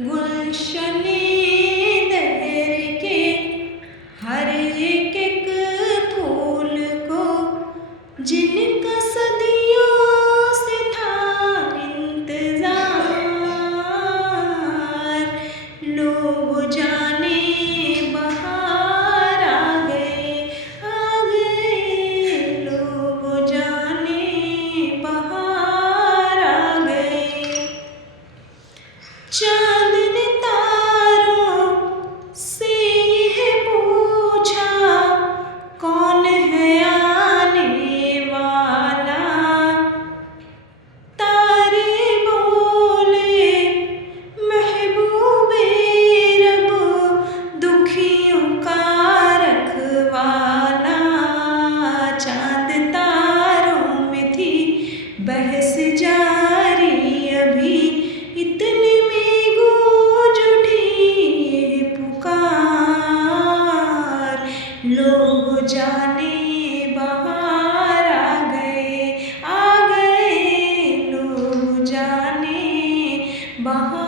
गुलशने दहर के हर एक एक फूल को जिनका सदियों से था इंतजार, लोग जाने बहार आ गए, लोग जाने बहार आ गए। चाँद ने तारों से यह पूछा, कौन है आने वाला? तारे बोले, महबूबे रब, दुखियों का रखवाला। चाँद तारों में थी बहस जारी अभी, इतने में गूंज उठी ये पुकार, लोग जाने बहार आ गए, लोग जाने बहार।